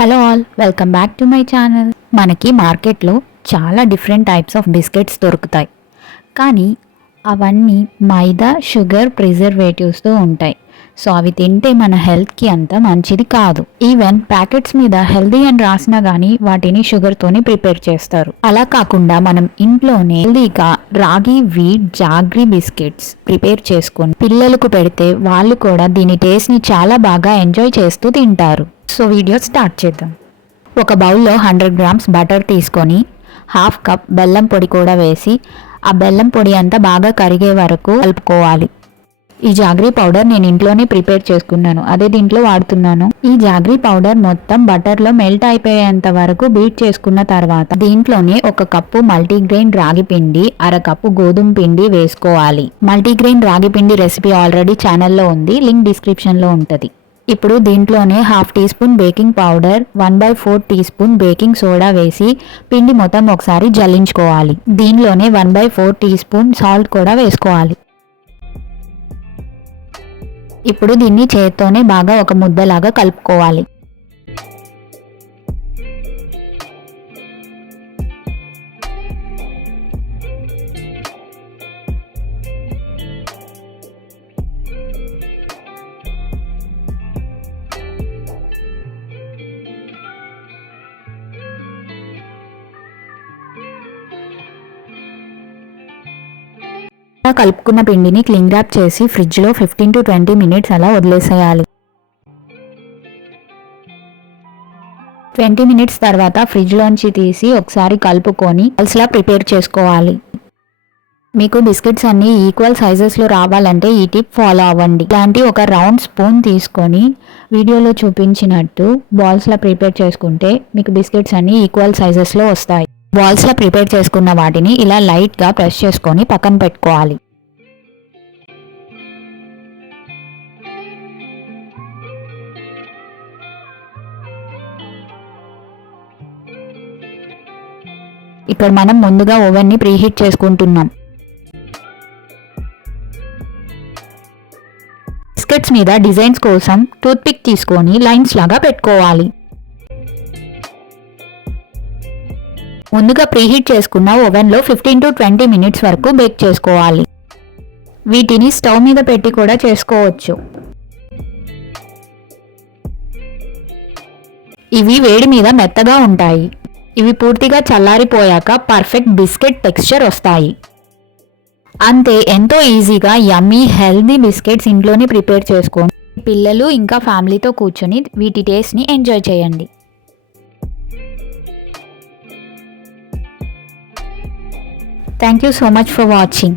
Hello all, welcome back to my channel. మనకి మార్కెట్లో చాలా డిఫరెంట్ టైప్స్ ఆఫ్ బిస్కెట్స్ దొరుకుతాయి, కానీ అవన్నీ మైదా, షుగర్, ప్రిజర్వేటివ్స్తో ఉంటాయి. సో అవి తింటే మన హెల్త్కి అంత మంచిది కాదు. ఈవెన్ ప్యాకెట్స్ మీద హెల్దీ అని రాసినా కానీ వాటిని షుగర్తోనే ప్రిపేర్ చేస్తారు. అలా కాకుండా మనం ఇంట్లోనే హెల్దీగా రాగి వీట్ జాగ్రీ బిస్కెట్స్ ప్రిపేర్ చేసుకొని పిల్లలకు పెడితే వాళ్ళు కూడా దీని టేస్ట్ని చాలా బాగా ఎంజాయ్ చేస్తూ తింటారు. సో వీడియో స్టార్ట్ చేద్దాం. ఒక బౌల్లో 100 గ్రామ్స్ బటర్ తీసుకొని హాఫ్ కప్ బెల్లం పొడి కూడా వేసి ఆ బెల్లం పొడి అంతా బాగా కరిగే వరకు కలుపుకోవాలి. ఈ జాగ్రీ పౌడర్ నేను ఇంట్లోనే ప్రిపేర్ చేసుకున్నాను, అదే దీంట్లో వాడుతున్నాను. ఈ జాగ్రీ పౌడర్ మొత్తం బటర్లో మెల్ట్ అయిపోయేంత వరకు బీట్ చేసుకున్న తర్వాత దీంట్లోనే 1 కప్పు మల్టీగ్రెయిన్ రాగి పిండి, 1/2 కప్పు గోధుమ పిండి వేసుకోవాలి. మల్టీగ్రెయిన్ రాగి పిండి రెసిపీ ఆల్రెడీ ఛానల్లో ఉంది, లింక్ డిస్క్రిప్షన్లో ఉంటుంది. ఇప్పుడు దీంట్లోనే 1/2 teaspoon baking powder, 1/4 teaspoon baking soda వేసి పిండి మొత్తం ఒకసారి జల్లించుకోవాలి. దీనిలోనే 1/4 టీ స్పూన్ సాల్ట్ కూడా వేసుకోవాలి. ఇప్పుడు దీన్ని చేత్తోనే బాగా ఒక ముద్దలాగా కలుపుకోవాలి. కలుపుకున్న పిండిని క్లీన్ ర్యాప్ చేసి ఫ్రిడ్జ్లో 15 to 20 మినిట్స్ అలా వదిలేసేయాలి. 20 మినిట్స్ తర్వాత ఫ్రిడ్జ్లోంచి తీసి ఒకసారి కలుపుకొని బాల్స్లా ప్రిపేర్ చేసుకోవాలి. మీకు బిస్కెట్స్ అన్నీ ఈక్వల్ సైజెస్లో రావాలంటే ఈ టిప్ ఫాలో అవ్వండి. ఇలాంటి ఒక రౌండ్ స్పూన్ తీసుకొని వీడియోలో చూపించినట్టు బాల్స్లా ప్రిపేర్ చేసుకుంటే మీకు బిస్కెట్స్ అన్నీ ఈక్వల్ సైజెస్లో వస్తాయి. బాల్స్లా ప్రిపేర్ చేసుకున్న వాటిని ఇలా లైట్గా ప్రెస్ చేసుకొని పక్కన పెట్టుకోవాలి. ఇక్కడ మనం ముందుగా ఓవెన్ని ప్రీహీట్ చేసుకుంటున్నాం. బిస్కెట్స్ మీద డిజైన్స్ కోసం టూత్ పిక్ తీసుకొని లైన్స్ లాగా పెట్టుకోవాలి. ముందుగా ప్రీహీట్ చేసుకున్న ఓవెన్లో 15 to 20 మినిట్స్ వరకు బేక్ చేసుకోవాలి. వీటిని స్టవ్ మీద పెట్టి కూడా చేసుకోవచ్చు. ఇవి వేడి మీద మెత్తగా ఉంటాయి. ఇవి పూర్తిగా చల్లారిపోయాక పర్ఫెక్ట్ బిస్కెట్ టెక్స్చర్ వస్తాయి. అంతే, ఎంతో ఈజీగా యమ్మీ హెల్దీ బిస్కెట్స్ ఇంట్లోనే ప్రిపేర్ చేసుకోండి. పిల్లలు ఇంకా ఫ్యామిలీతో కూర్చొని వీటి టేస్ట్ని ఎంజాయ్ చేయండి. Thank you so much for watching.